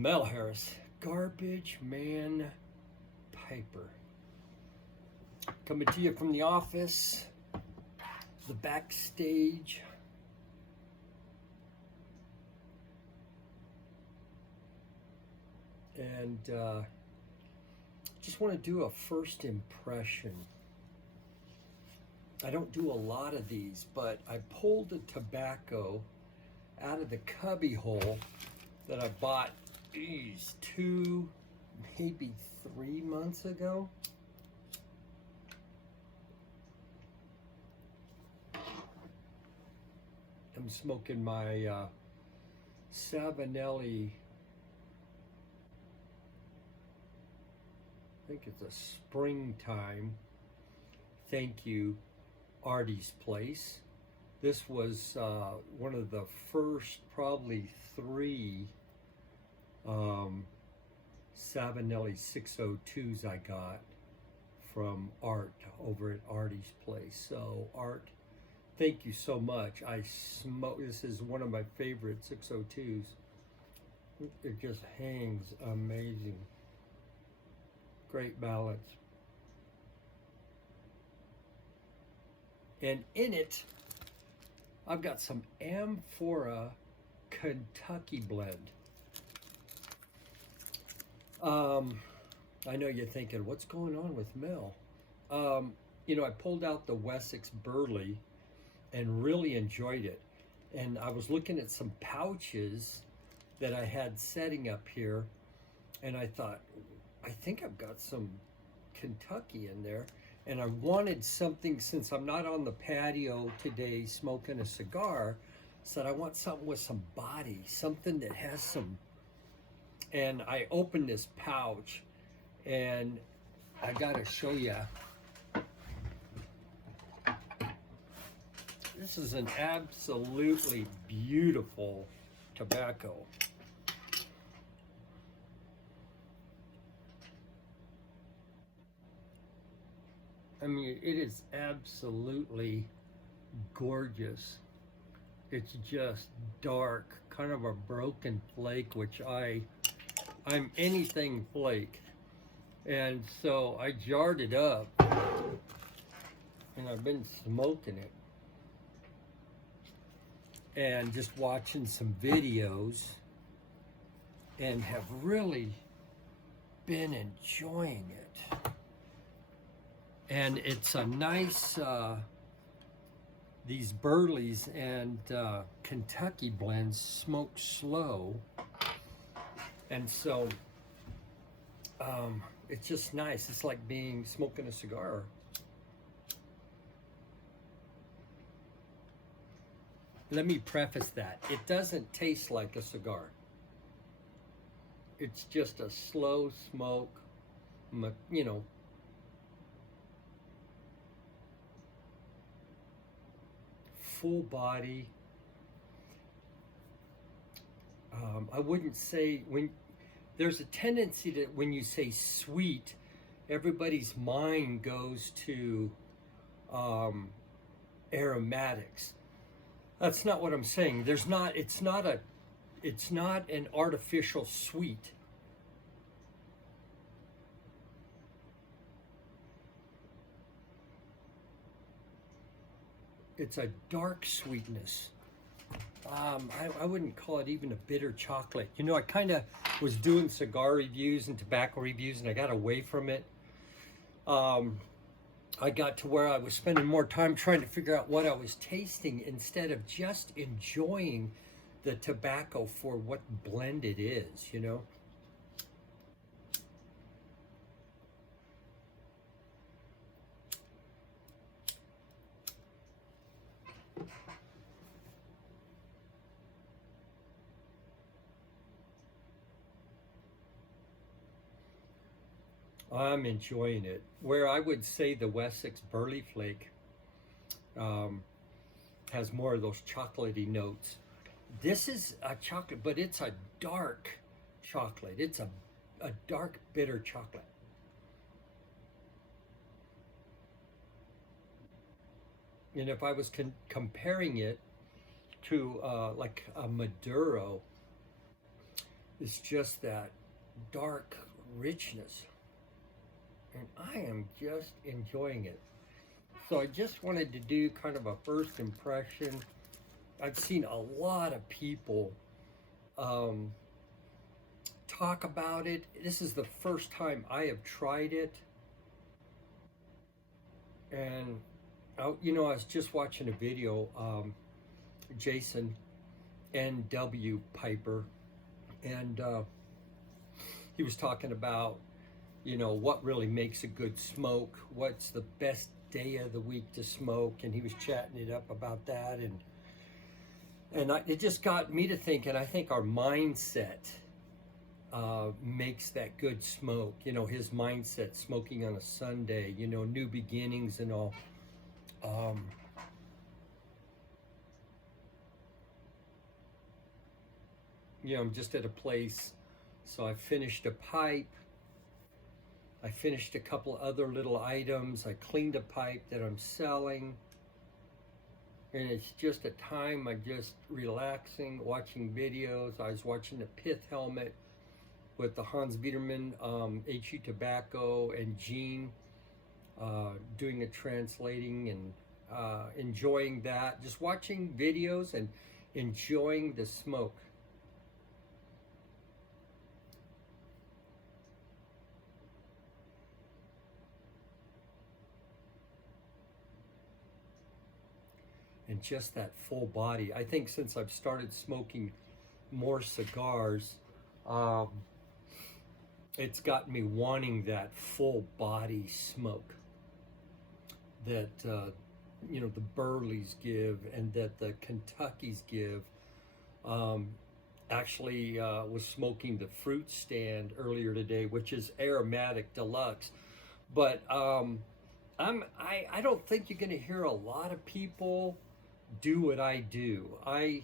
Mel Harris, Garbagemanpiper. Coming to you from the office, the backstage. And just want to do a first impression. I don't do a lot of these, but I pulled the tobacco out of the cubby hole that I bought these 2, maybe 3 months ago. I'm smoking my Savinelli, I think it's a springtime thank you Artie's Place. This was one of the first probably 3 Savinelli 602s I got from Art over at Artie's Place. So Art, thank you so much. This is one of my favorite 602s. It just hangs amazing. Great balance. And in it, I've got some Amphora Kentucky blend. I know you're thinking, what's going on with Mel? You know, I pulled out the Wessex Burley and really enjoyed it. And I was looking at some pouches that I had setting up here, and I thought, I think I've got some Kentucky in there. And I wanted something, since I'm not on the patio today smoking a cigar, said I want something with some body, something that has some. And I opened this pouch, and I gotta show you. This is an absolutely beautiful tobacco. I mean, it is absolutely gorgeous. It's just dark, kind of a broken flake, which I'm anything flake. And so I jarred it up, and I've been smoking it. And just watching some videos, and have really been enjoying it. And it's a nice, these Burleys and Kentucky blends smoke slow. And so it's just nice. It's like smoking a cigar. Let me preface that. It doesn't taste like a cigar. It's just a slow smoke, you know, full body. I wouldn't say, there's a tendency that when you say sweet, everybody's mind goes to aromatics. That's not what I'm saying. It's not an artificial sweet. It's a dark sweetness. I wouldn't call it even a bitter chocolate. You know, I kind of was doing cigar reviews and tobacco reviews, and I got away from it. I got to where I was spending more time trying to figure out what I was tasting instead of just enjoying the tobacco for what blend it is, you know? I'm enjoying it. Where I would say the Wessex Burley Flake has more of those chocolatey notes. This is a chocolate, but it's a dark chocolate. It's a dark, bitter chocolate. And if I was comparing it to like a Maduro, is just that dark richness. And I am just enjoying it. So I just wanted to do kind of a first impression. I've seen a lot of people talk about it. This is the first time I have tried it. And, you know, I was just watching a video, Jason N.W. Piper, and he was talking about, you know, what really makes a good smoke, what's the best day of the week to smoke, and he was chatting it up about that, and it just got me to thinking. I think our mindset makes that good smoke. You know, his mindset, smoking on a Sunday, you know, new beginnings and all. You know, I'm just at a place, so I finished a pipe. I finished a couple other little items. I cleaned a pipe that I'm selling. And it's just a time I'm just relaxing, watching videos. I was watching the Pith Helmet with the Hans Biederman, HU Tobacco, and Gene doing a translating and enjoying that. Just watching videos and enjoying the smoke. And just that full body. I think since I've started smoking more cigars, it's gotten me wanting that full body smoke that you know, the Burleys give and that the Kentuckies give. Actually was smoking the Fruit Stand earlier today, which is aromatic deluxe, but I don't think you're going to hear a lot of people do what I do. I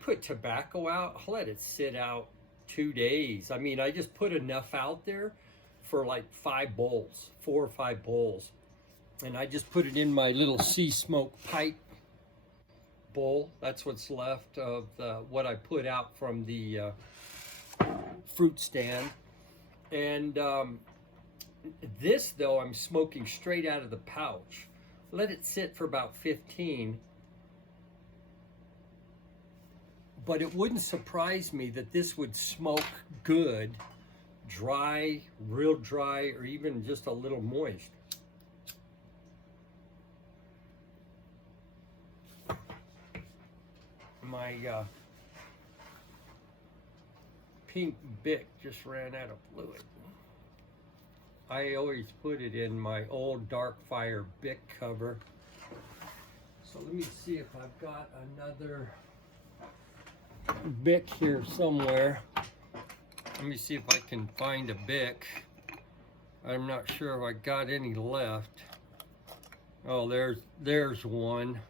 put tobacco out, I let it sit out 2 days. I mean, I just put enough out there for like 5 bowls, 4 or 5 bowls. And I just put it in my little sea smoke pipe bowl. That's what's left of what I put out from the Fruit Stand. And this, though, I'm smoking straight out of the pouch. Let it sit for about 15. But it wouldn't surprise me that this would smoke good, dry, real dry, or even just a little moist. My pink Bic just ran out of fluid. I always put it in my old Dark Fire Bic cover. So let me see if I've got another Bic here somewhere. Let me see if I can find a Bic. I'm not sure if I got any left. Oh, there's one.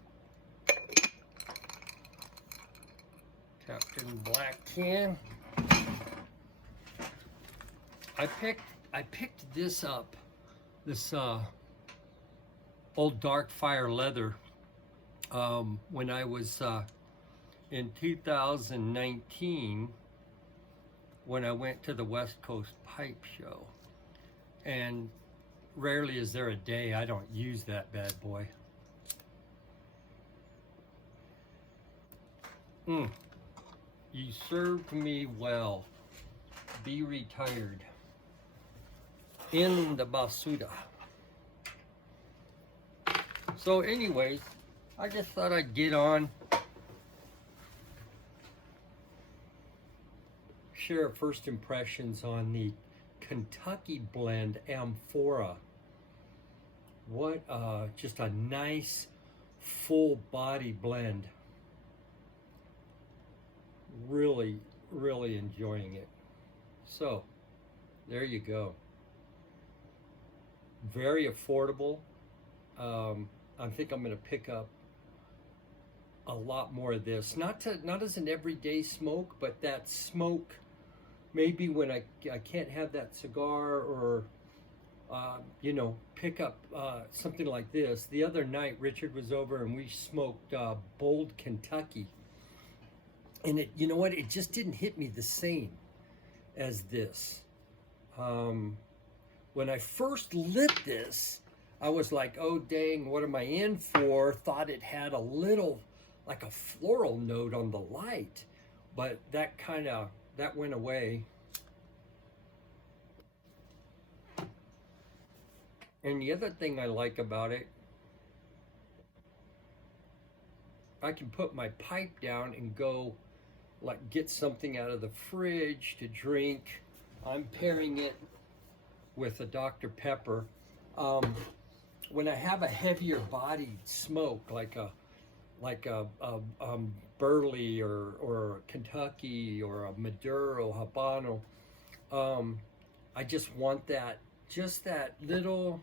Captain Black can. I picked this up, this old Dark Fire leather, when I was in 2019, when I went to the West Coast Pipe Show. And rarely is there a day I don't use that bad boy. You served me well. Be retired. In the Basuda. So anyways, I just thought I'd get on, share first impressions on the Kentucky blend Amphora. What just a nice full body blend. Really, really enjoying it. So there you go. Very affordable. I think I'm going to pick up a lot more of this. Not as an everyday smoke, but that smoke maybe when I can't have that cigar, or you know, pick up something like this. The other night Richard was over and we smoked Bold Kentucky, and it, you know what, it just didn't hit me the same. as this. When I first lit this, I was like, oh dang, what am I in for? Thought it had a little, like a floral note on the light, but that went away. And the other thing I like about it, I can put my pipe down and go like get something out of the fridge to drink. I'm pairing it with a Dr. Pepper. When I have a heavier bodied smoke, like a Burley or a Kentucky or a Maduro Habano, I just want that, just that little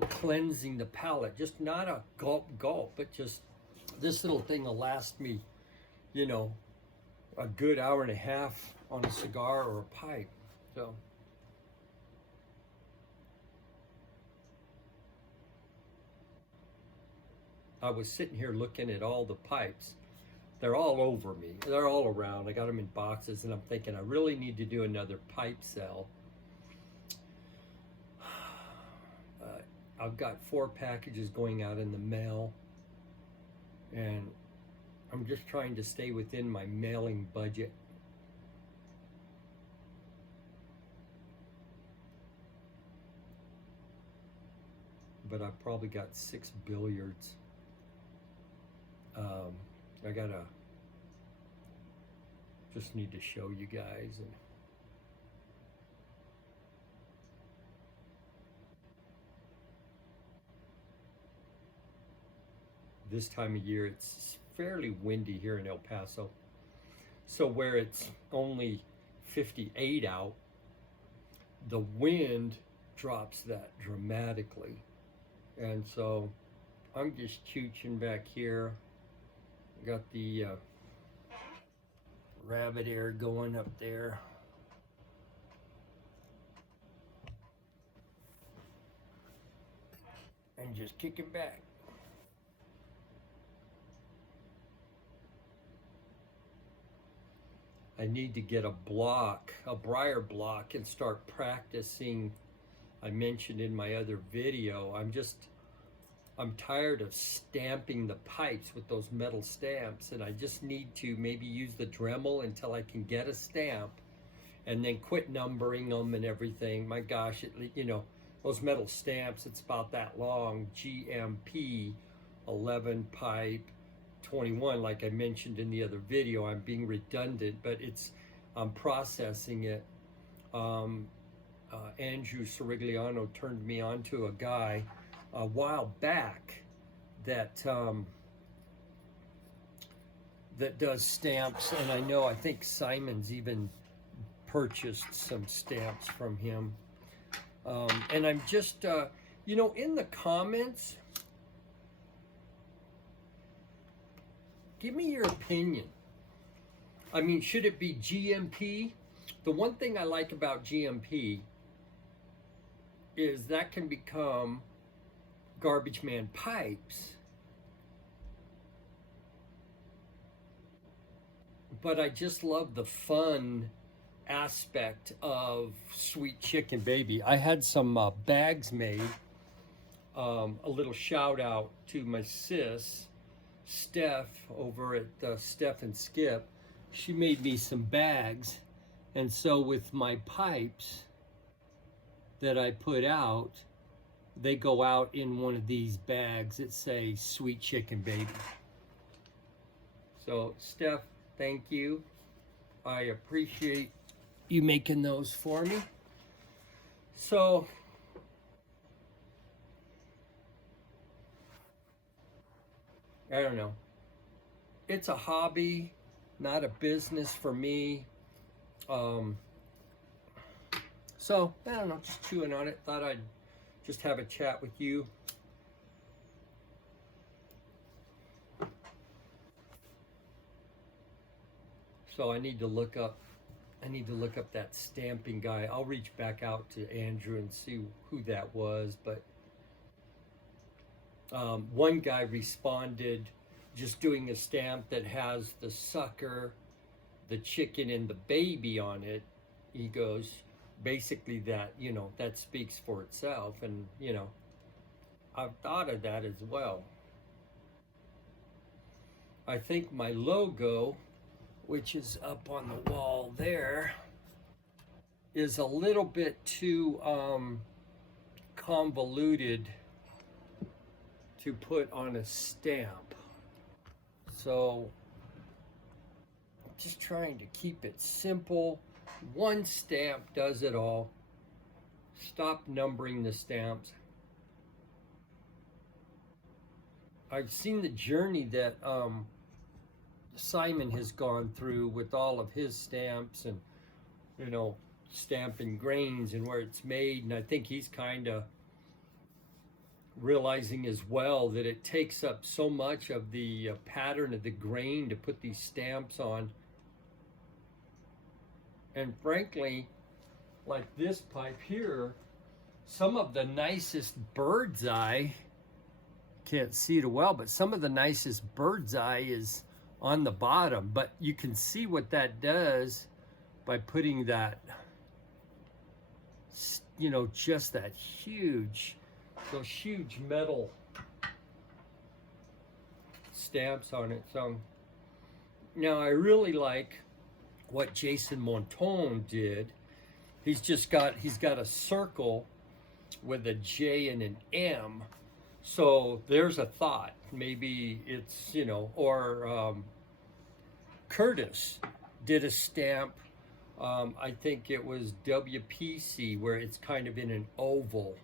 cleansing the palate, just not a gulp, but just this little thing will last me, you know, a good hour and a half on a cigar or a pipe. So I was sitting here looking at all the pipes. They're all over me. They're all around. I got them in boxes, and I'm thinking I really need to do another pipe sale. I've got 4 packages going out in the mail, and I'm just trying to stay within my mailing budget. But I've probably got 6 billiards. I gotta just need to show you guys. And this time of year, it's fairly windy here in El Paso. So where it's only 58 out, the wind drops that dramatically. And so I'm just chooching back here. Got the rabbit air going up there. And just kicking back. I need to get a briar block, and start practicing. I mentioned in my other video, I'm tired of stamping the pipes with those metal stamps, and I just need to maybe use the Dremel until I can get a stamp, and then quit numbering them and everything. My gosh, you know, those metal stamps, it's about that long. GMP 11 pipe 21, like I mentioned in the other video. I'm being redundant, but I'm processing it. Andrew Sorigliano turned me on to a guy a while back that does stamps, and I think Simon's even purchased some stamps from him. And I'm just, you know, in the comments, give me your opinion. I mean, should it be GMP? The one thing I like about GMP is that can become Garbage Man pipes. But I just love the fun aspect of Sweet Chicken Baby. I had some bags made. A little shout out to my sis, Steph, over at Steph and Skip. She made me some bags, and so with my pipes that I put out, they go out in one of these bags that say Sweet Chicken Baby. So Steph, thank you. I appreciate you making those for me. So I don't know. It's a hobby, not a business for me. So I don't know, just chewing on it. Thought I'd just have a chat with you. So I need to look up that stamping guy. I'll reach back out to Andrew and see who that was. But one guy responded just doing a stamp that has the sucker the chicken and the baby on it, he goes, basically that, you know, that speaks for itself. And, you know, I've thought of that as well. I think my logo, which is up on the wall there, is a little bit too convoluted to put on a stamp. So just trying to keep it simple. One stamp does it all. Stop numbering the stamps. I've seen the journey that Simon has gone through with all of his stamps, and, you know, stamping grains and where it's made. And I think he's kind of realizing as well that it takes up so much of the pattern of the grain to put these stamps on. And frankly, like this pipe here, some of the nicest bird's eye, can't see it well, but some of the nicest bird's eye is on the bottom. But you can see what that does by putting that, you know, just that huge, those huge metal stamps on it. So now I really like what Jason Monton did. He's got a circle with a J and an M. So there's a thought. Maybe it's, you know, or Curtis did a stamp. I think it was WPC, where it's kind of in an oval.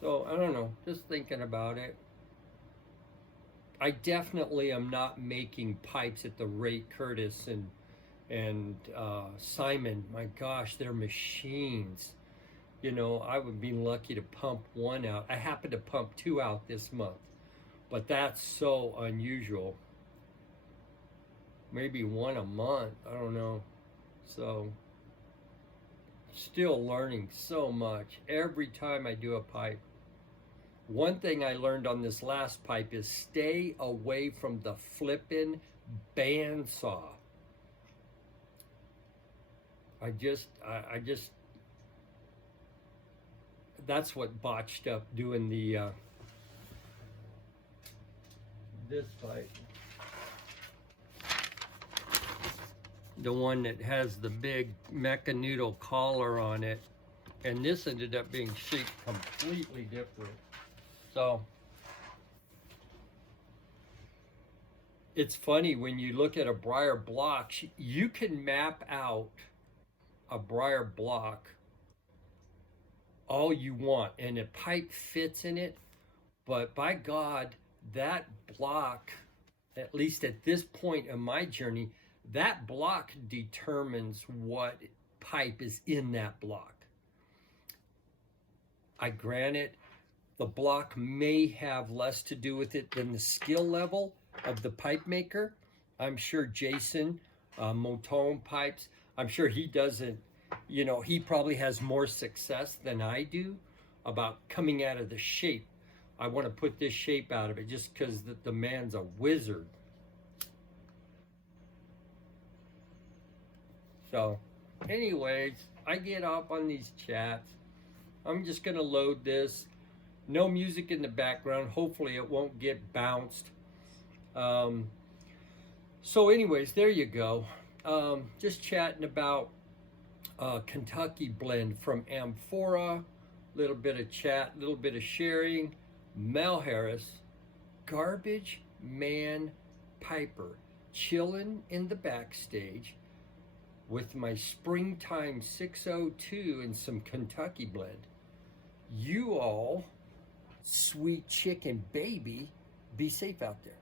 So I don't know, just thinking about it. I definitely am not making pipes at the rate Curtis and Simon. My gosh, they're machines. You know, I would be lucky to pump one out. I happen to pump 2 out this month, but that's so unusual. Maybe 1 a month, I don't know. So still learning so much every time I do a pipe. One thing I learned on this last pipe is stay away from the flippin' bandsaw. I just, that's what botched up doing the, this pipe. The one that has the big mechanoodle collar on it. And this ended up being shaped completely different. So it's funny when you look at a briar block, you can map out a briar block all you want and a pipe fits in it, but by God, that block, at least at this point in my journey, that block determines what pipe is in that block. I grant it, the block may have less to do with it than the skill level of the pipe maker. I'm sure Jason Monton pipes, I'm sure he doesn't, you know, he probably has more success than I do about coming out of the shape. I want to put this shape out of it just because the man's a wizard. So anyways, I get off on these chats. I'm just going to load this. No music in the background. Hopefully it won't get bounced. So anyways, there you go. Just chatting about Kentucky blend from Amphora. Little bit of chat, little bit of sharing. Mel Harris, Garbagemanpiper, chilling in the backstage with my springtime 602 and some Kentucky blend. You all, sweet chicken baby, be safe out there.